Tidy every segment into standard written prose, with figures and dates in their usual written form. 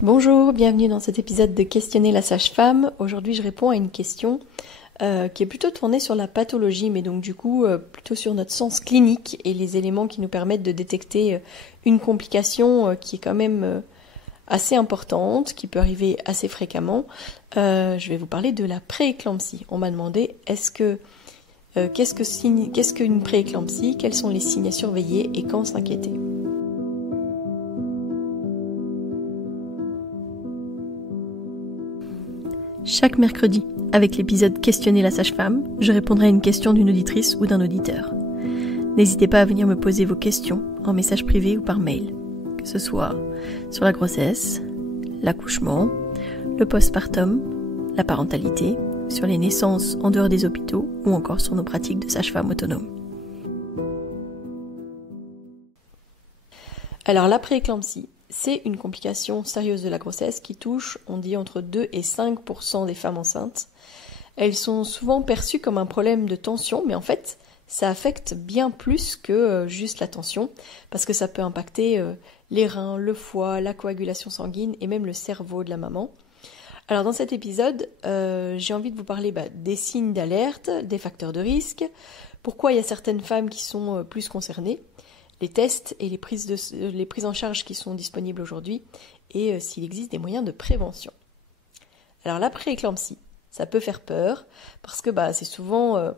Bonjour, bienvenue dans cet épisode de Questionner la sage-femme. Aujourd'hui, je réponds à une question qui est plutôt tournée sur la pathologie, mais donc du coup plutôt sur notre sens clinique et les éléments qui nous permettent de détecter une complication qui est quand même assez importante, qui peut arriver assez fréquemment. Je vais vous parler de la prééclampsie. On m'a demandé qu'est-ce qu'une prééclampsie, quels sont les signes à surveiller et quand s'inquiéter. Chaque mercredi, avec l'épisode Questionner la sage-femme, je répondrai à une question d'une auditrice ou d'un auditeur. N'hésitez pas à venir me poser vos questions en message privé ou par mail, que ce soit sur la grossesse, l'accouchement, le postpartum, la parentalité, sur les naissances en dehors des hôpitaux ou encore sur nos pratiques de sage-femme autonome. Alors la prééclampsie, c'est une complication sérieuse de la grossesse qui touche, on dit, entre 2 et 5% des femmes enceintes. Elles sont souvent perçues comme un problème de tension, mais en fait, ça affecte bien plus que juste la tension, parce que ça peut impacter les reins, le foie, la coagulation sanguine et même le cerveau de la maman. Alors dans cet épisode, j'ai envie de vous parler des signes d'alerte, des facteurs de risque, pourquoi il y a certaines femmes qui sont plus concernées, les tests et les prises en charge qui sont disponibles aujourd'hui et s'il existe des moyens de prévention. Alors la prééclampsie, ça peut faire peur parce que c'est souvent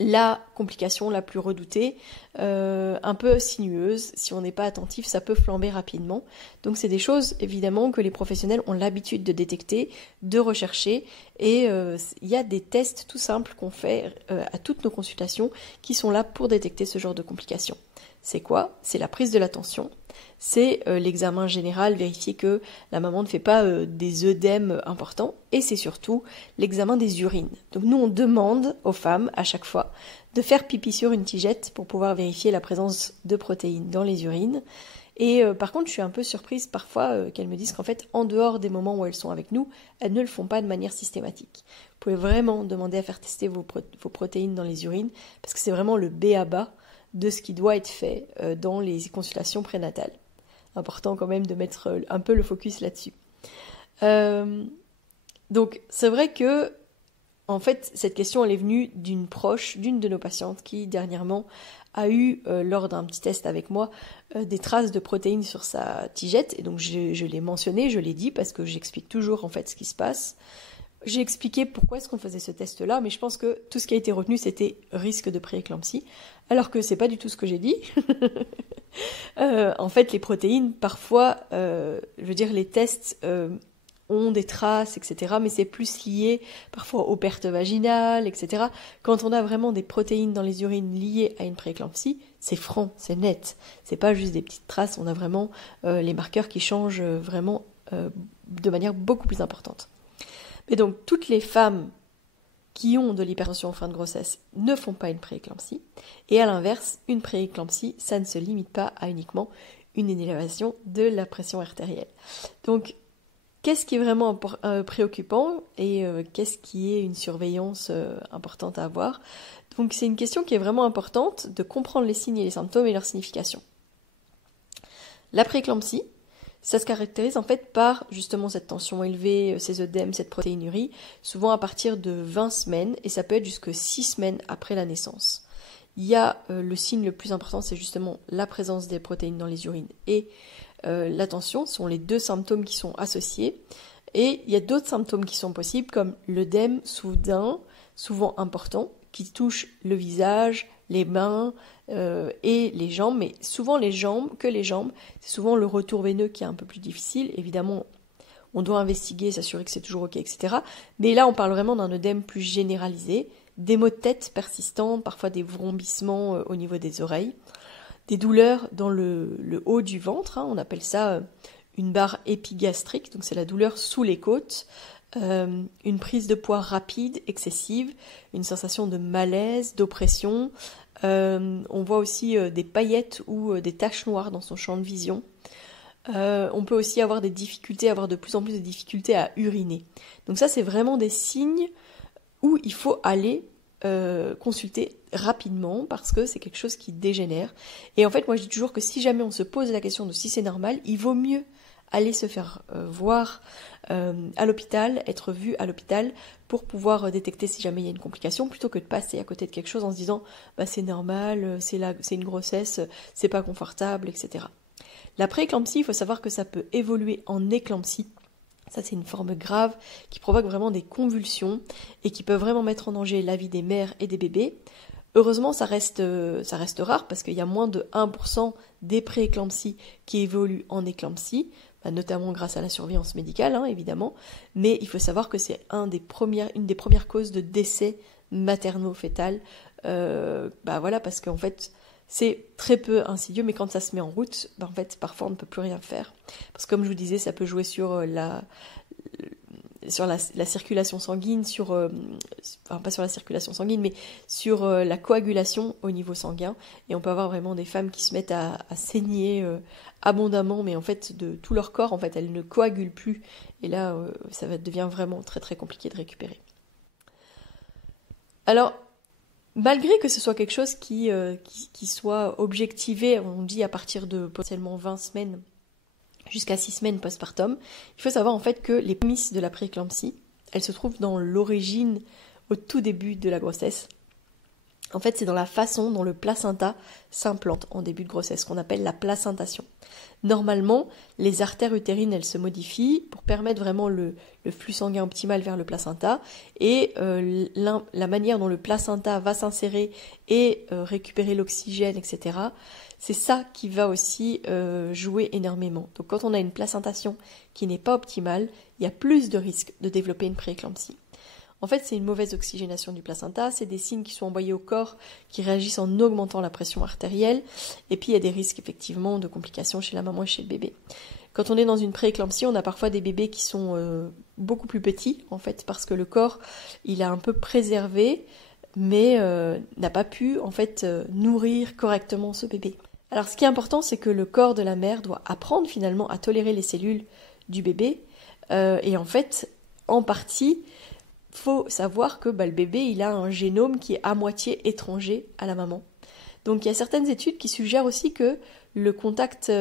la complication la plus redoutée, un peu sinueuse. Si on n'est pas attentif, ça peut flamber rapidement. Donc c'est des choses évidemment que les professionnels ont l'habitude de détecter, de rechercher et il y a des tests tout simples qu'on fait à toutes nos consultations qui sont là pour détecter ce genre de complications. C'est quoi ? C'est la prise de la tension, c'est l'examen général, vérifier que la maman ne fait pas des œdèmes importants, et c'est surtout l'examen des urines. Donc nous on demande aux femmes à chaque fois de faire pipi sur une tigette pour pouvoir vérifier la présence de protéines dans les urines. Et par contre je suis un peu surprise parfois qu'elles me disent qu'en fait en dehors des moments où elles sont avec nous, elles ne le font pas de manière systématique. Vous pouvez vraiment demander à faire tester vos protéines dans les urines, parce que c'est vraiment le b.a.-ba de ce qui doit être fait dans les consultations prénatales. Important quand même de mettre un peu le focus là-dessus. Donc c'est vrai que en fait cette question elle est venue d'une proche, d'une de nos patientes qui dernièrement a eu lors d'un petit test avec moi des traces de protéines sur sa tigette, et donc je l'ai mentionné, je l'ai dit parce que j'explique toujours en fait ce qui se passe. J'ai expliqué pourquoi est-ce qu'on faisait ce test-là, mais je pense que tout ce qui a été retenu, c'était risque de prééclampsie, alors que c'est pas du tout ce que j'ai dit. En fait, les protéines, parfois, les tests ont des traces, etc., mais c'est plus lié parfois aux pertes vaginales, etc. Quand on a vraiment des protéines dans les urines liées à une prééclampsie, c'est franc, c'est net. C'est pas juste des petites traces, on a vraiment les marqueurs qui changent vraiment de manière beaucoup plus importante. Et donc, toutes les femmes qui ont de l'hypertension en fin de grossesse ne font pas une prééclampsie. Et à l'inverse, une prééclampsie, ça ne se limite pas à uniquement une élévation de la pression artérielle. Donc, qu'est-ce qui est vraiment préoccupant et qu'est-ce qui est une surveillance importante à avoir ? Donc, c'est une question qui est vraiment importante de comprendre les signes et les symptômes et leur signification. La prééclampsie, ça se caractérise en fait par justement cette tension élevée, ces œdèmes, cette protéinurie, souvent à partir de 20 semaines, et ça peut être jusque 6 semaines après la naissance. Il y a le signe le plus important, c'est justement la présence des protéines dans les urines et la tension, sont les deux symptômes qui sont associés. Et il y a d'autres symptômes qui sont possibles, comme l'œdème soudain, souvent important, qui touche le visage, les mains et les jambes, mais souvent les jambes, c'est souvent le retour veineux qui est un peu plus difficile. Évidemment, on doit investiguer, s'assurer que c'est toujours ok, etc. Mais là, on parle vraiment d'un œdème plus généralisé, des maux de tête persistants, parfois des vrombissements au niveau des oreilles, des douleurs dans le haut du ventre, on appelle ça une barre épigastrique, donc c'est la douleur sous les côtes, une prise de poids rapide, excessive, une sensation de malaise, d'oppression. On voit aussi des paillettes ou des taches noires dans son champ de vision. On peut aussi avoir de plus en plus de difficultés à uriner. Donc ça, c'est vraiment des signes où il faut aller consulter rapidement parce que c'est quelque chose qui dégénère. Et en fait, moi je dis toujours que si jamais on se pose la question de si c'est normal, il vaut mieux aller se faire voir à l'hôpital, être vu à l'hôpital pour pouvoir détecter si jamais il y a une complication, plutôt que de passer à côté de quelque chose en se disant bah, c'est normal, c'est une grossesse, c'est pas confortable, etc. La prééclampsie, il faut savoir que ça peut évoluer en éclampsie. Ça, c'est une forme grave qui provoque vraiment des convulsions et qui peut vraiment mettre en danger la vie des mères et des bébés. Heureusement, ça reste rare parce qu'il y a moins de 1% des prééclampsies qui évoluent en éclampsie, notamment grâce à la surveillance médicale, hein, évidemment. Mais il faut savoir que c'est une des premières causes de décès maternaux-fœtal. Voilà, parce qu'en fait, c'est très peu insidieux, mais quand ça se met en route, en fait, parfois on ne peut plus rien faire. Parce que comme je vous disais, ça peut jouer sur la circulation sanguine, pas sur la circulation sanguine, mais sur la coagulation au niveau sanguin. Et on peut avoir vraiment des femmes qui se mettent à saigner abondamment, mais en fait, de tout leur corps, en fait, elles ne coagulent plus. Et là, ça devient vraiment très très compliqué de récupérer. Alors, malgré que ce soit quelque chose qui soit objectivé, on dit à partir de potentiellement 20 semaines jusqu'à 6 semaines postpartum, il faut savoir en fait que les prémices de la prééclampsie, elles se trouvent dans l'origine, au tout début de la grossesse. En fait, c'est dans la façon dont le placenta s'implante en début de grossesse, qu'on appelle la placentation. Normalement, les artères utérines, elles se modifient pour permettre vraiment le flux sanguin optimal vers le placenta, et la manière dont le placenta va s'insérer et récupérer l'oxygène, etc., c'est ça qui va aussi jouer énormément. Donc quand on a une placentation qui n'est pas optimale, il y a plus de risques de développer une prééclampsie. En fait, c'est une mauvaise oxygénation du placenta, c'est des signes qui sont envoyés au corps qui réagissent en augmentant la pression artérielle, et puis il y a des risques effectivement de complications chez la maman et chez le bébé. Quand on est dans une prééclampsie, on a parfois des bébés qui sont beaucoup plus petits, en fait, parce que le corps, il a un peu préservé, mais n'a pas pu, en fait, nourrir correctement ce bébé. Alors, ce qui est important, c'est que le corps de la mère doit apprendre finalement à tolérer les cellules du bébé, et en fait, en partie, faut savoir que le bébé, il a un génome qui est à moitié étranger à la maman. Donc il y a certaines études qui suggèrent aussi que le contact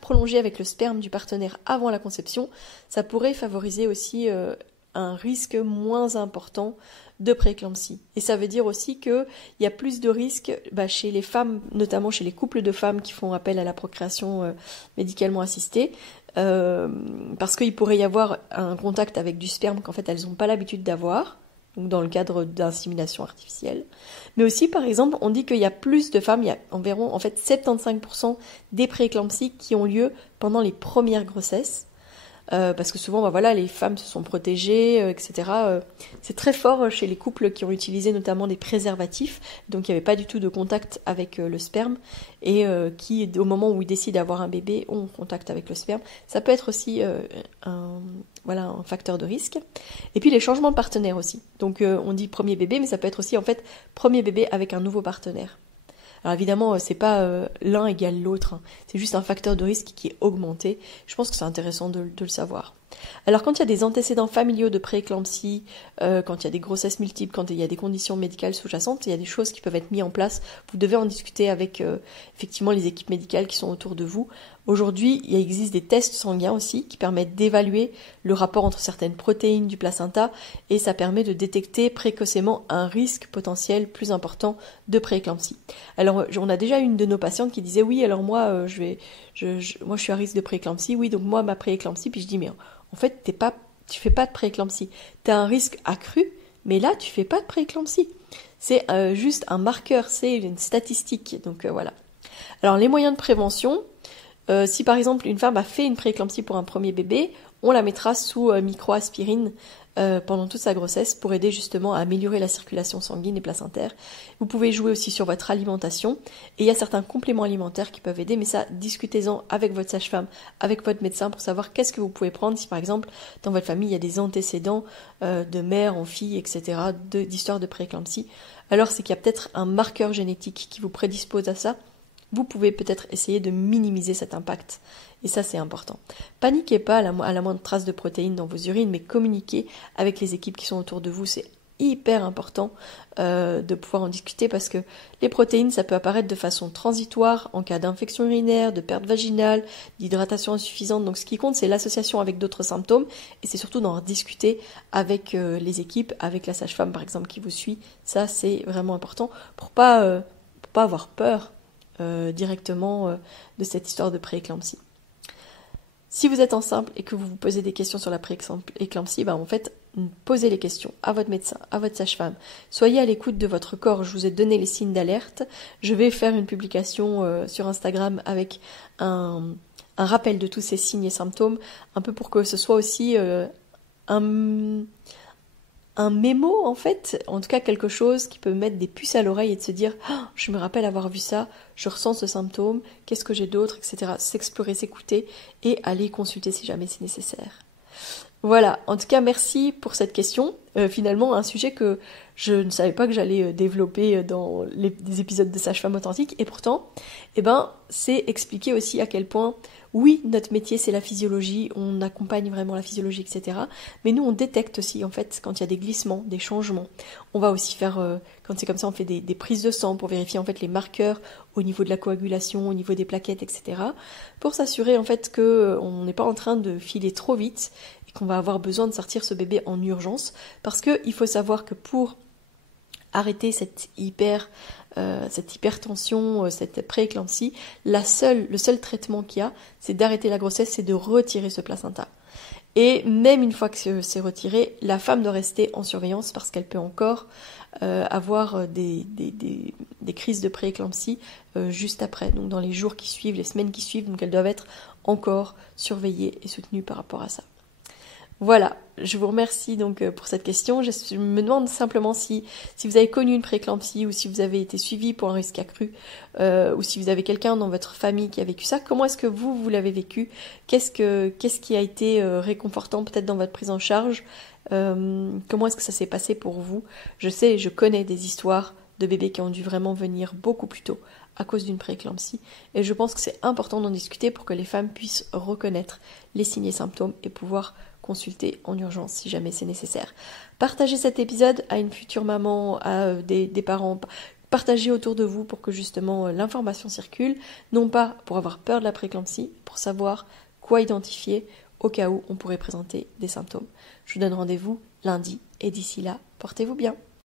prolongé avec le sperme du partenaire avant la conception, ça pourrait favoriser aussi un risque moins important de prééclampsie. Et ça veut dire aussi qu'il y a plus de risques chez les femmes, notamment chez les couples de femmes qui font appel à la procréation médicalement assistée, parce qu'il pourrait y avoir un contact avec du sperme qu'en fait elles n'ont pas l'habitude d'avoir, donc dans le cadre d'insémination artificielle. Mais aussi, par exemple, on dit qu'il y a plus de femmes, il y a environ en fait 75% des prééclampsies qui ont lieu pendant les premières grossesses. Parce que souvent, les femmes se sont protégées, etc. C'est très fort chez les couples qui ont utilisé notamment des préservatifs, donc il n'y avait pas du tout de contact avec le sperme, et qui, au moment où ils décident d'avoir un bébé, ont contact avec le sperme. Ça peut être aussi un facteur de risque. Et puis les changements de partenaire aussi. Donc on dit premier bébé, mais ça peut être aussi en fait premier bébé avec un nouveau partenaire. Alors évidemment, c'est pas l'un égale l'autre, hein. C'est juste un facteur de risque qui est augmenté. Je pense que c'est intéressant de le savoir. Alors quand il y a des antécédents familiaux de prééclampsie, quand il y a des grossesses multiples, quand il y a des conditions médicales sous-jacentes, il y a des choses qui peuvent être mises en place. Vous devez en discuter avec effectivement les équipes médicales qui sont autour de vous. Aujourd'hui, il existe des tests sanguins aussi qui permettent d'évaluer le rapport entre certaines protéines du placenta, et ça permet de détecter précocement un risque potentiel plus important de prééclampsie. Alors, on a déjà une de nos patientes qui disait oui, alors moi, moi je suis à risque de prééclampsie, oui, donc moi ma prééclampsie, puis je dis mais en fait tu fais pas de prééclampsie, tu as un risque accru, mais là tu fais pas de prééclampsie. C'est juste un marqueur, c'est une statistique, donc voilà. Alors les moyens de prévention. Si par exemple une femme a fait une prééclampsie pour un premier bébé, on la mettra sous microaspirine pendant toute sa grossesse pour aider justement à améliorer la circulation sanguine et placentaire. Vous pouvez jouer aussi sur votre alimentation, et il y a certains compléments alimentaires qui peuvent aider, mais ça, discutez-en avec votre sage-femme, avec votre médecin pour savoir qu'est-ce que vous pouvez prendre si par exemple dans votre famille il y a des antécédents de mère en fille, etc., d'histoire de prééclampsie. Alors c'est qu'il y a peut-être un marqueur génétique qui vous prédispose à ça. Vous pouvez peut-être essayer de minimiser cet impact. Et ça, c'est important. Paniquez pas à la moindre trace de protéines dans vos urines, mais communiquez avec les équipes qui sont autour de vous. C'est hyper important de pouvoir en discuter parce que les protéines, ça peut apparaître de façon transitoire en cas d'infection urinaire, de perte vaginale, d'hydratation insuffisante. Donc ce qui compte, c'est l'association avec d'autres symptômes et c'est surtout d'en discuter avec les équipes, avec la sage-femme par exemple qui vous suit. Ça, c'est vraiment important pour pas avoir peur directement de cette histoire de prééclampsie. Si vous êtes enceinte et que vous vous posez des questions sur la prééclampsie, en fait, posez les questions à votre médecin, à votre sage-femme. Soyez à l'écoute de votre corps. Je vous ai donné les signes d'alerte. Je vais faire une publication sur Instagram avec un rappel de tous ces signes et symptômes, un peu pour que ce soit aussi un mémo en fait, en tout cas quelque chose qui peut mettre des puces à l'oreille et de se dire je me rappelle avoir vu ça, je ressens ce symptôme, qu'est-ce que j'ai d'autre, etc. S'explorer, s'écouter et aller consulter si jamais c'est nécessaire. Voilà, en tout cas merci pour cette question. Finalement un sujet que je ne savais pas que j'allais développer dans des épisodes de Sage-Femme Authentique et pourtant, c'est expliquer aussi à quel point oui, notre métier c'est la physiologie, on accompagne vraiment la physiologie, etc. Mais nous on détecte aussi en fait quand il y a des glissements, des changements. On va aussi faire, quand c'est comme ça, on fait des prises de sang pour vérifier en fait les marqueurs au niveau de la coagulation, au niveau des plaquettes, etc. Pour s'assurer en fait qu'on n'est pas en train de filer trop vite et qu'on va avoir besoin de sortir ce bébé en urgence. Parce qu'il faut savoir que pour arrêter cette hypertension, cette prééclampsie, le seul traitement qu'il y a, c'est d'arrêter la grossesse, c'est de retirer ce placenta. Et même une fois que c'est retiré, la femme doit rester en surveillance parce qu'elle peut encore avoir des crises de prééclampsie juste après, donc dans les jours qui suivent, les semaines qui suivent, donc elles doivent être encore surveillées et soutenues par rapport à ça. Voilà, je vous remercie donc pour cette question. Je me demande simplement si vous avez connu une prééclampsie ou si vous avez été suivi pour un risque accru ou si vous avez quelqu'un dans votre famille qui a vécu ça. Comment est-ce que vous l'avez vécu? Qu'est-ce qui a été réconfortant peut-être dans votre prise en charge? Comment est-ce que ça s'est passé pour vous? Je connais des histoires de bébés qui ont dû vraiment venir beaucoup plus tôt à cause d'une prééclampsie et je pense que c'est important d'en discuter pour que les femmes puissent reconnaître les signes et symptômes et pouvoir consulter en urgence si jamais c'est nécessaire. Partagez cet épisode à une future maman, à des parents. Partagez autour de vous pour que justement l'information circule, non pas pour avoir peur de la prééclampsie, pour savoir quoi identifier au cas où on pourrait présenter des symptômes. Je vous donne rendez-vous lundi et d'ici là, portez-vous bien.